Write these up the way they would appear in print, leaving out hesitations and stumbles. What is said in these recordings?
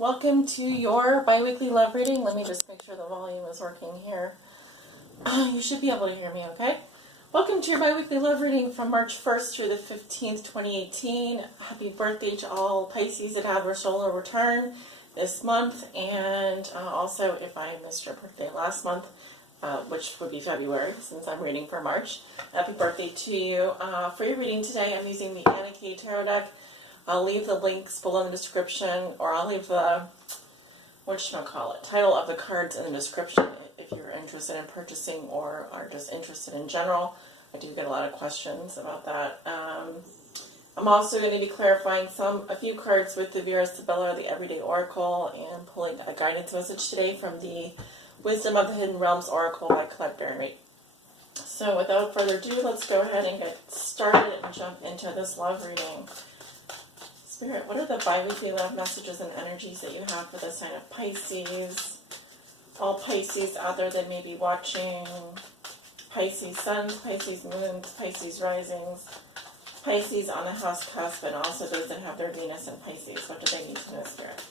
Welcome to your bi-weekly love reading. Let me just make sure the volume is working here. You should be able to hear me okay. Welcome to your bi-weekly love reading from March 1st through the 15th, 2018. Happy birthday to all Pisces that have their solar return this month. And also, if I missed your birthday last month, which would be February since I'm reading for March, happy birthday to you. For your reading today, I'm using the Anna K Tarot deck. I'll leave the links below in the description, or I'll leave the, title of the cards in the description if you're interested in purchasing or are just interested in general. I do get a lot of questions about that. I'm also going to be clarifying a few cards with the Vera Sibilla, the Everyday Oracle, and pulling a guidance message today from the Wisdom of the Hidden Realms Oracle by Colette, Barron-Reid. So without further ado, let's go ahead and get started and jump into this love reading. Spirit, what are the bi-weekly love messages and energies that you have for the sign of Pisces? All Pisces out there that may be watching, Pisces suns, Pisces moons, Pisces risings, Pisces on the house cusp, and also those that have their Venus in Pisces. What do they need to know, Spirit?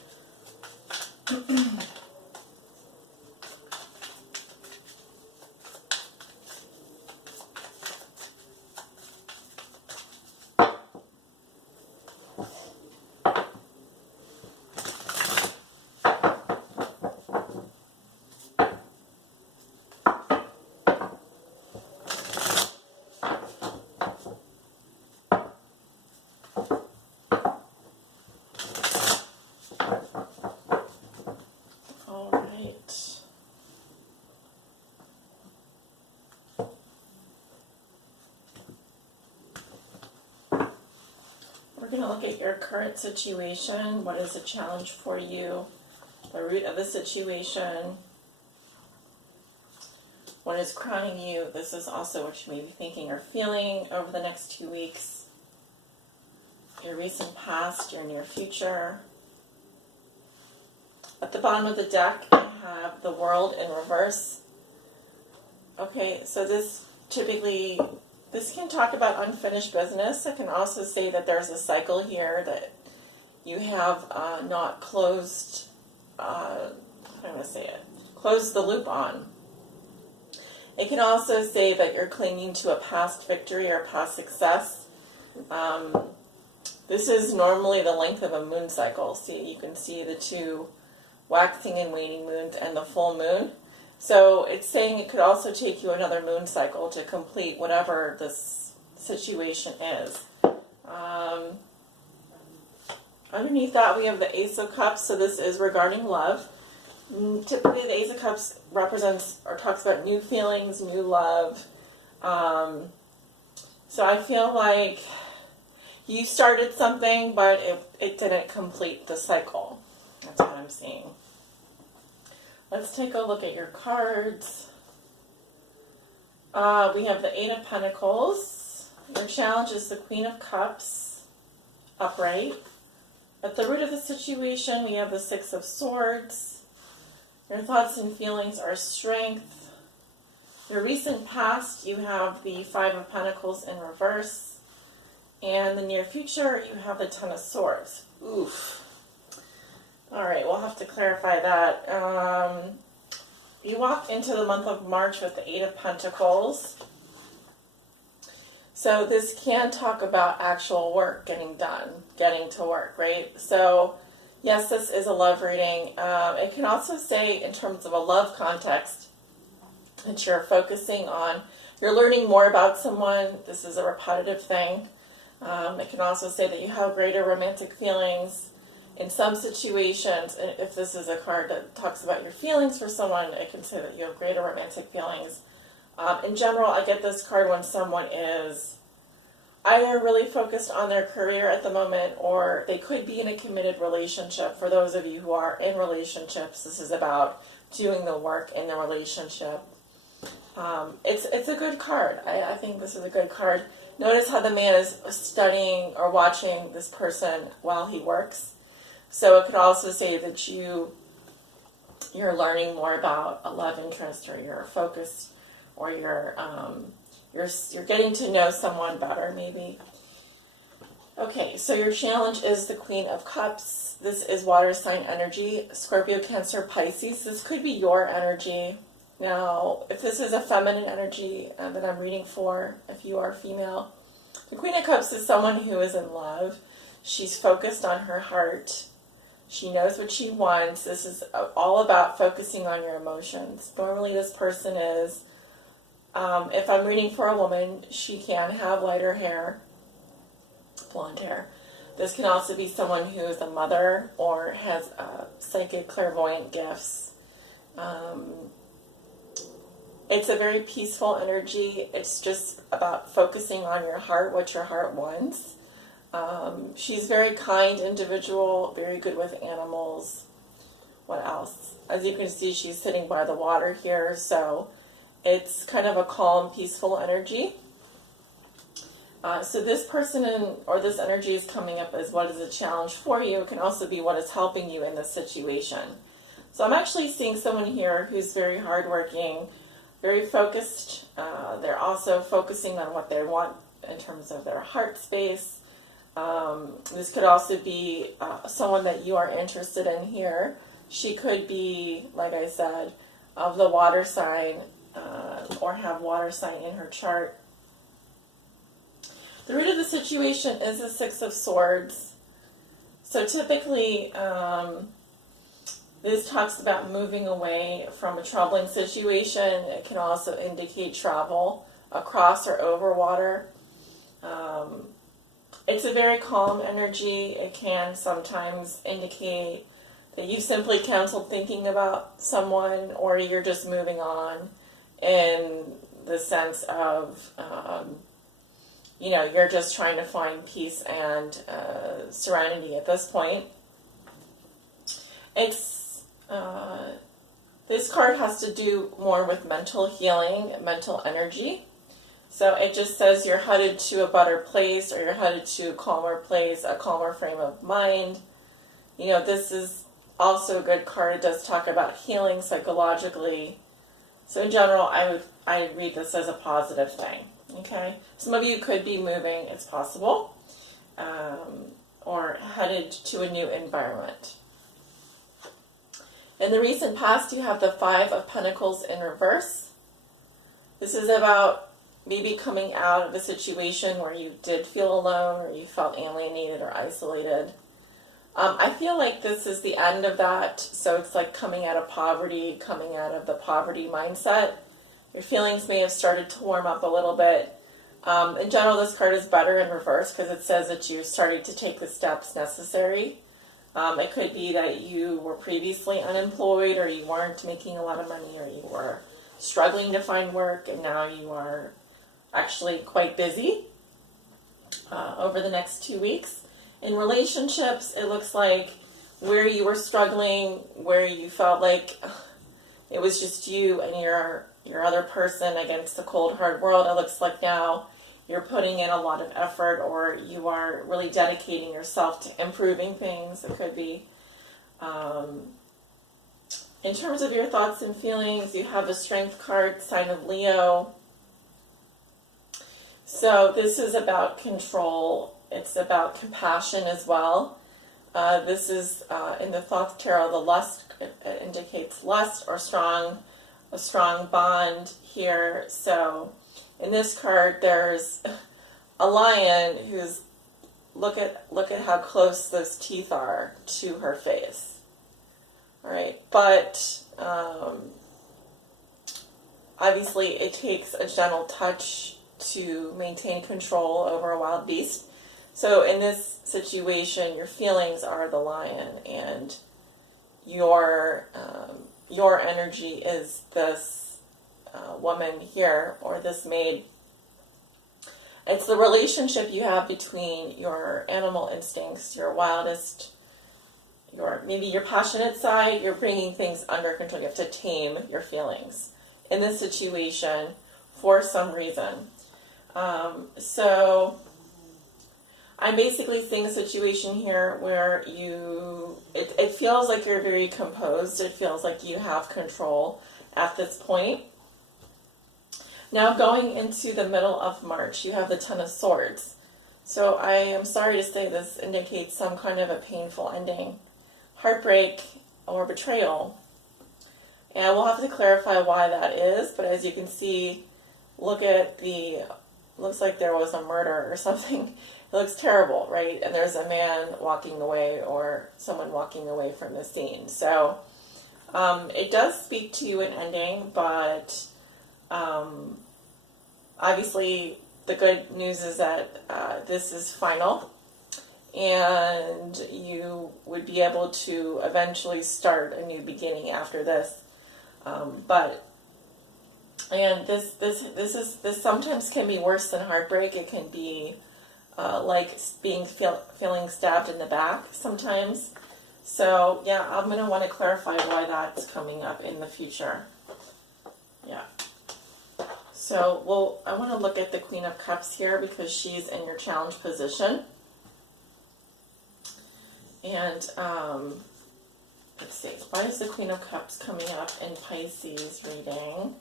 We're going to look at your current situation. What is the challenge for you? The root of the situation. What is crowning you? This is also what you may be thinking or feeling over the next 2 weeks. Your recent past, your near future. At the bottom of the deck, you have the World in reverse. Okay, so this can talk about unfinished business. It can also say that there's a cycle here that you have not closed, closed the loop on. It can also say that you're clinging to a past victory or past success. This is normally the length of a moon cycle. See, you can see the two waxing and waning moons and the full moon. So it's saying it could also take you another moon cycle to complete whatever this situation is. Underneath that, we have the Ace of Cups. So this is regarding love. Typically, the Ace of Cups represents or talks about new feelings, new love. So I feel like you started something, but it didn't complete the cycle. That's what I'm seeing. Let's take a look at your cards. We have the Eight of Pentacles. Your challenge is the Queen of Cups, upright. At the root of the situation, we have the Six of Swords. Your thoughts and feelings are strength. Your recent past, you have the Five of Pentacles in reverse. And the near future, you have the Ten of Swords. Oof. All right, we'll have to clarify that. You walk into the month of March with the Eight of Pentacles. So this can talk about actual work getting done, getting to work, right? So yes, this is a love reading. It can also say in terms of a love context that you're focusing on, you're learning more about someone. This is a repetitive thing. It can also say that you have greater romantic feelings. In some situations, if this is a card that talks about your feelings for someone, it can say that you have greater romantic feelings. In general, I get this card when someone is either really focused on their career at the moment, or they could be in a committed relationship. For those of you who are in relationships, this is about doing the work in the relationship. It's a good card. I think this is a good card. Notice how the man is studying or watching this person while he works. So it could also say that you're learning more about a love interest, or you're focused, or you're getting to know someone better, maybe. Okay, so your challenge is the Queen of Cups. This is water sign energy, Scorpio, Cancer, Pisces. This could be your energy. Now, if this is a feminine energy that I'm reading for, if you are female, the Queen of Cups is someone who is in love. She's focused on her heart. She knows what she wants. This is all about focusing on your emotions. Normally this person is, if I'm reading for a woman, she can have lighter hair, blonde hair. This can also be someone who is a mother or has psychic clairvoyant gifts. It's a very peaceful energy. It's just about focusing on your heart, what your heart wants. She's a very kind individual, very good with animals. What else? As you can see, she's sitting by the water here, so it's kind of a calm, peaceful energy. So this person or this energy is coming up as what is a challenge for you. It can also be what is helping you in this situation. So I'm actually seeing someone here who's very hardworking, very focused. They're also focusing on what they want in terms of their heart space. This could also be someone that you are interested in here. She could be, like I said, of the water sign or have water sign in her chart. The root of the situation is the Six of Swords. So typically, this talks about moving away from a troubling situation. It can also indicate travel across or over water. It's a very calm energy. It can sometimes indicate that you simply canceled thinking about someone, or you're just moving on in the sense of, you're just trying to find peace and serenity at this point. It's this card has to do more with mental healing, mental energy. So it just says you're headed to a better place, or you're headed to a calmer place, a calmer frame of mind. This is also a good card. It does talk about healing psychologically. So in general, I read this as a positive thing. Okay, some of you could be moving, it's possible, or headed to a new environment. In the recent past, you have the Five of Pentacles in reverse. This is about maybe coming out of a situation where you did feel alone, or you felt alienated or isolated. I feel like this is the end of that, so it's like coming out of poverty, coming out of the poverty mindset. Your feelings may have started to warm up a little bit. In general, this card is better in reverse because it says that you're starting to take the steps necessary. It could be that you were previously unemployed, or you weren't making a lot of money, or you were struggling to find work, and now you are actually quite busy over the next 2 weeks. In relationships, it looks like where you were struggling, where you felt like it was just you and your other person against the cold, hard world, it looks like now you're putting in a lot of effort, or you are really dedicating yourself to improving things. It could be. In terms of your thoughts and feelings, you have a Strength card, sign of Leo. So this is about control. It's about compassion as well. This is in the Thoth Tarot, the lust, it indicates lust or a strong bond here. So in this card, there's a lion who's, look at how close those teeth are to her face. All right, but obviously it takes a gentle touch to maintain control over a wild beast. So in this situation, your feelings are the lion, and your energy is this woman here, or this maid. It's the relationship you have between your animal instincts, your wildest, maybe your passionate side. You're bringing things under control. You have to tame your feelings in this situation for some reason. So I'm basically seeing a situation here where it feels like you're very composed. It feels like you have control at this point. Now going into the middle of March, you have the Ten of Swords. So I am sorry to say this indicates some kind of a painful ending, heartbreak, or betrayal. And we'll have to clarify why that is, but as you can see, look at looks like there was a murder or something. It looks terrible, right? And there's a man walking away or someone walking away from the scene. So it does speak to an ending, but obviously the good news is that this is final, and you would be able to eventually start a new beginning after this. This sometimes can be worse than heartbreak. It can be like feeling stabbed in the back sometimes. So yeah, I'm going to want to clarify why that's coming up in the future. Yeah. So I want to look at the Queen of Cups here because she's in your challenge position. And let's see, why is the Queen of Cups coming up in Pisces reading?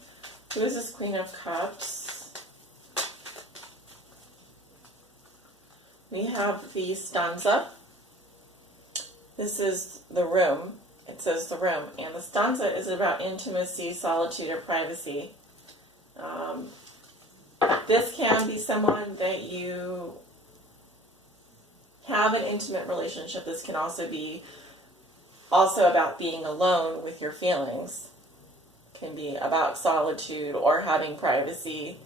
Who is this Queen of Cups? We have the stanza. This is the room. It says the room. And the stanza is about intimacy, solitude, or privacy. This can be someone that you have an intimate relationship. This can also be about being alone with your feelings. It can be about solitude or having privacy,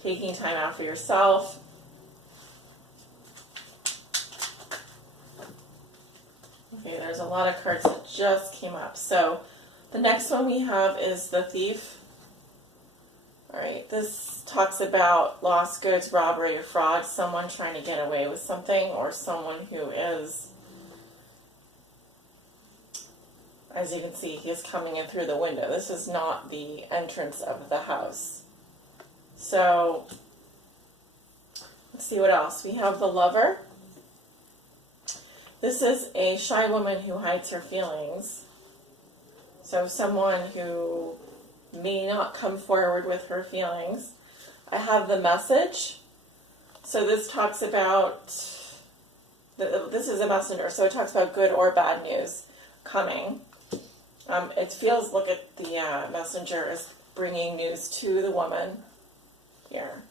taking time out for yourself. Okay, there's a lot of cards that just came up. So the next one we have is the Thief. All right, this talks about lost goods, robbery, or fraud, someone trying to get away with something, or someone who is, as you can see, he is coming in through the window. This is not the entrance of the house. So let's see what else. We have the Lover. This is a shy woman who hides her feelings. So someone who may not come forward with her feelings. I have the Message. So this talks about, this is a messenger, so it talks about good or bad news coming. It feels, look at the messenger is bringing news to the woman here.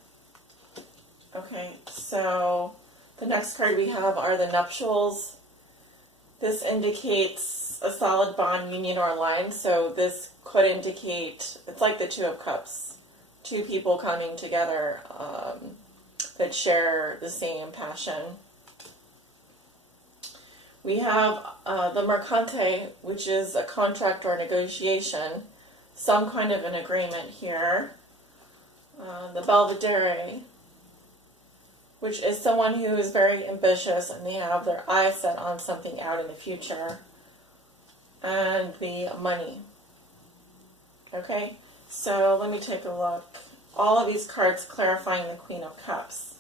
Okay, so the next card we have are the Nuptials. This indicates a solid bond, union, or alliance. So this could indicate, it's like the Two of Cups. Two people coming together that share the same passion. We have the Mercante, which is a contract or negotiation. Some kind of an agreement here. The Belvedere, which is someone who is very ambitious and they have their eyes set on something out in the future. And the Money. Okay, so let me take a look. All of these cards clarifying the Queen of Cups.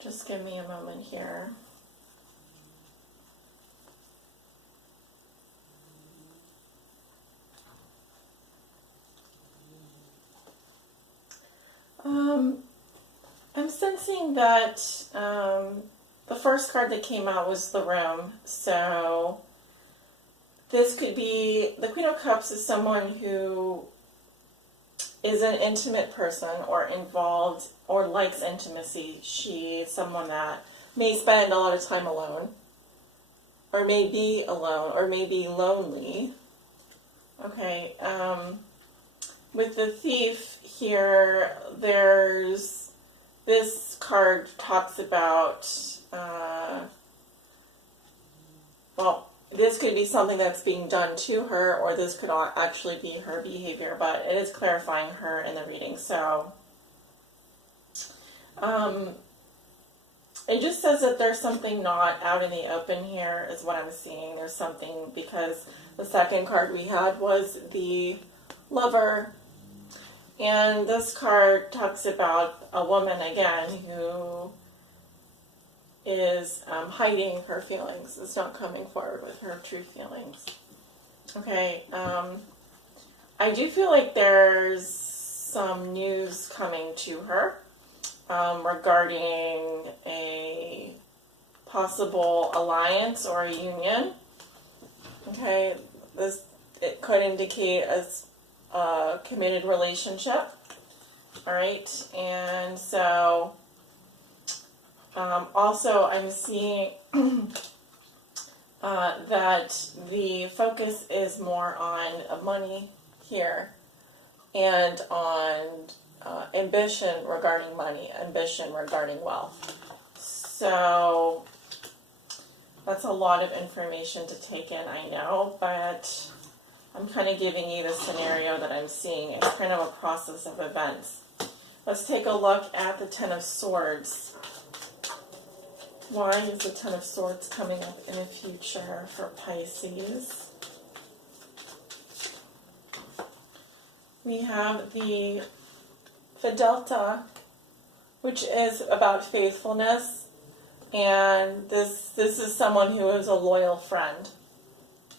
Just give me a moment here. I'm sensing that the first card that came out was the Room. So this could be, the Queen of Cups is someone who is an intimate person or involved or likes intimacy. She is someone that may spend a lot of time alone, or may be alone, or may be lonely. Okay, with the Thief here, there's, this card talks about, well, this could be something that's being done to her, or this could actually be her behavior, but it is clarifying her in the reading. So it just says that there's something not out in the open here is what I'm seeing. There's something, because the second card we had was the Lover. And this card talks about a woman, again, who is hiding her feelings. Is not coming forward with her true feelings. Okay, I do feel like there's some news coming to her regarding a possible alliance or a union. Okay, it could indicate a committed relationship. All right, and so also I'm seeing that the focus is more on money here and on ambition regarding money, ambition regarding wealth. So that's a lot of information to take in, I know, but I'm kind of giving you the scenario that I'm seeing. It's kind of a process of events. Let's take a look at the Ten of Swords. Why is the Ten of Swords coming up in the future for Pisces? We have the Fidelta, which is about faithfulness, and this is someone who is a loyal friend.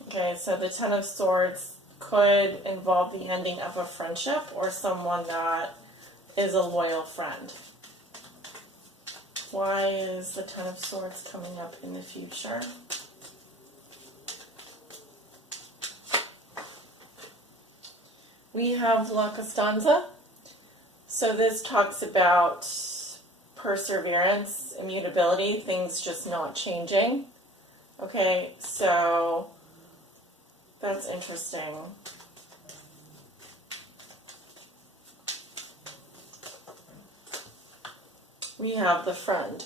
Okay, so the Ten of Swords could involve the ending of a friendship or someone that is a loyal friend. Why is the Ten of Swords coming up in the future? We have La Costanza. So this talks about perseverance, immutability, things just not changing. Okay, so that's interesting. We have the Friend.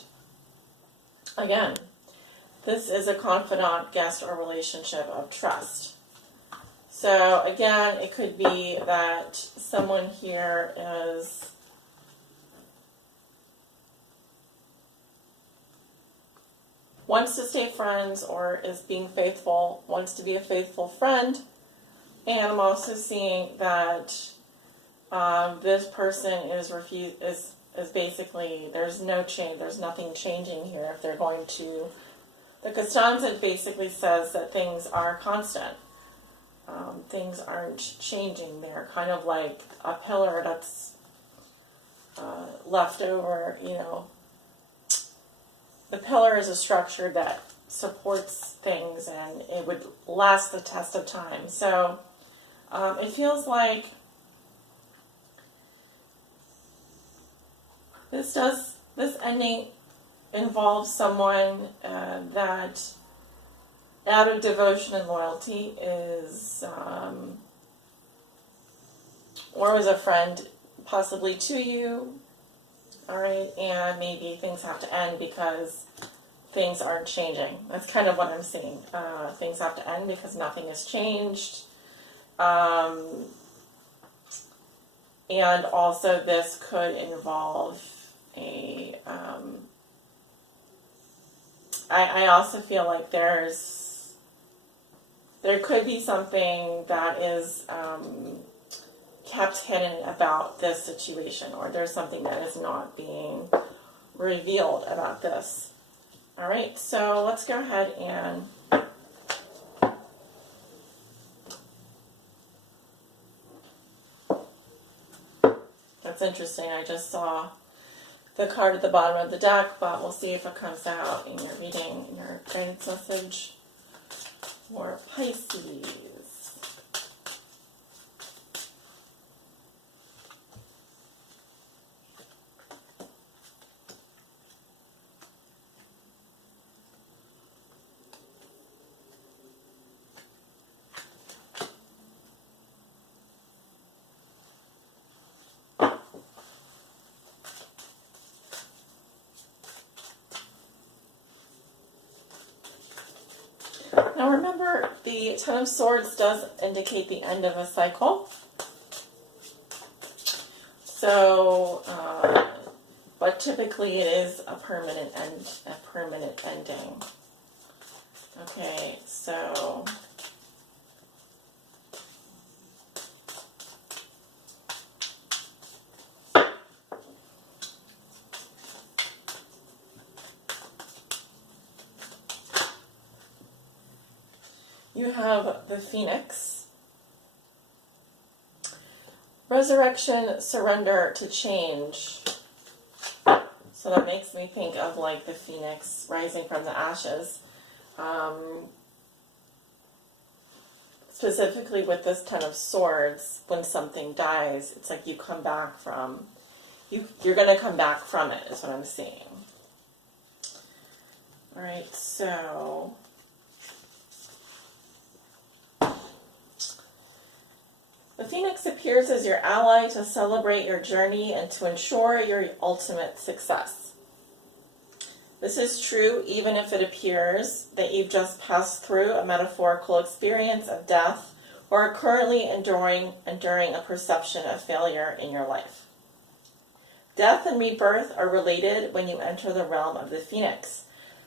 Again, this is a confidant, guest, or relationship of trust. So again, it could be that someone here wants to stay friends or is being faithful, wants to be a faithful friend. And I'm also seeing that this person is basically, there's no change, there's nothing changing here if they're going to. The Costanza basically says that things are constant. Things aren't changing. They're kind of like a pillar that's left over, you know. The pillar is a structure that supports things and it would last the test of time. So it feels like this ending involves someone that out of devotion and loyalty is, or was a friend possibly to you, all right, and maybe things have to end because things aren't changing. That's kind of what I'm seeing. Things have to end because nothing has changed. And also this could involve a, I also feel like there could be something that is kept hidden about this situation, or there's something that is not being revealed about this. All right, so let's go ahead and that's interesting. I just saw the card at the bottom of the deck, but we'll see if it comes out in your reading, in your guidance message for Pisces. Now remember, the Ten of Swords does indicate the end of a cycle. So, but typically it is a permanent ending. Okay, so you have the Phoenix. Resurrection, surrender to change. So that makes me think of like the Phoenix rising from the ashes. Specifically with this Ten of Swords, when something dies, it's like you come back from, you're going to come back from it, is what I'm saying. All right, so the Phoenix appears as your ally to celebrate your journey and to ensure your ultimate success. This is true even if it appears that you've just passed through a metaphorical experience of death or are currently enduring a perception of failure in your life. Death and rebirth are related when you enter the realm of the Phoenix.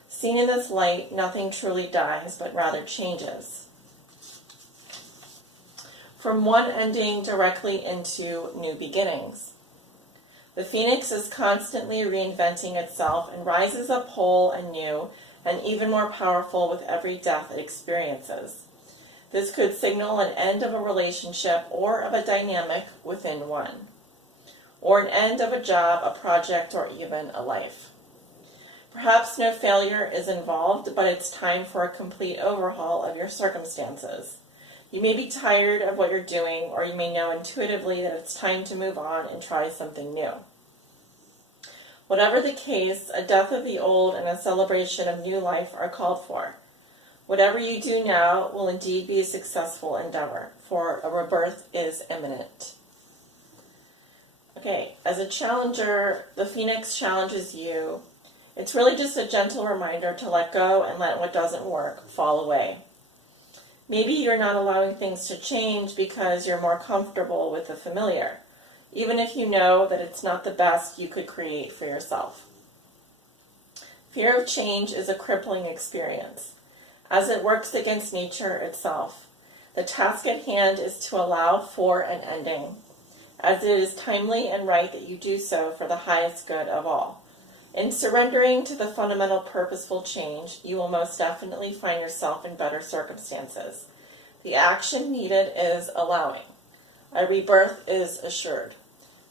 Seen in this light, nothing truly dies, but rather changes. From one ending directly into new beginnings. The Phoenix is constantly reinventing itself and rises up whole and new and even more powerful with every death it experiences. This could signal an end of a relationship or of a dynamic within one, or an end of a job, a project, or even a life. Perhaps no failure is involved, but it's time for a complete overhaul of your circumstances. You may be tired of what you're doing, or you may know intuitively that it's time to move on and try something new. Whatever the case, a death of the old and a celebration of new life are called for. Whatever you do now will indeed be a successful endeavor, for a rebirth is imminent. Okay, as a challenger, the Phoenix challenges you. It's really just a gentle reminder to let go and let what doesn't work fall away. Maybe you're not allowing things to change because you're more comfortable with the familiar, even if you know that it's not the best you could create for yourself. Fear of change is a crippling experience, as it works against nature itself. The task at hand is to allow for an ending, as it is timely and right that you do so for the highest good of all. In surrendering to the fundamental purposeful change, you will most definitely find yourself in better circumstances. The action needed is allowing. A rebirth is assured.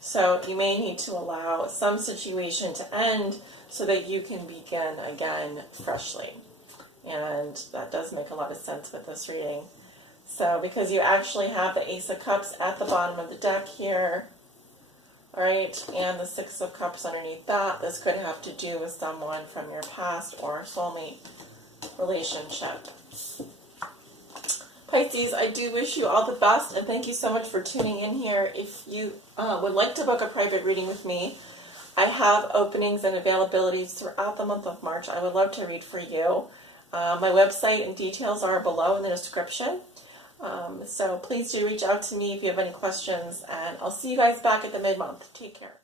So you may need to allow some situation to end so that you can begin again freshly. And that does make a lot of sense with this reading. So because you actually have the Ace of Cups at the bottom of the deck here, all right, and the Six of Cups underneath that, this could have to do with someone from your past or soulmate relationship. Pisces, I do wish you all the best, and thank you so much for tuning in here. If you would like to book a private reading with me, I have openings and availabilities throughout the month of March. I would love to read for you. My website and details are below in the description. So please do reach out to me if you have any questions, and I'll see you guys back at the mid-month. Take care.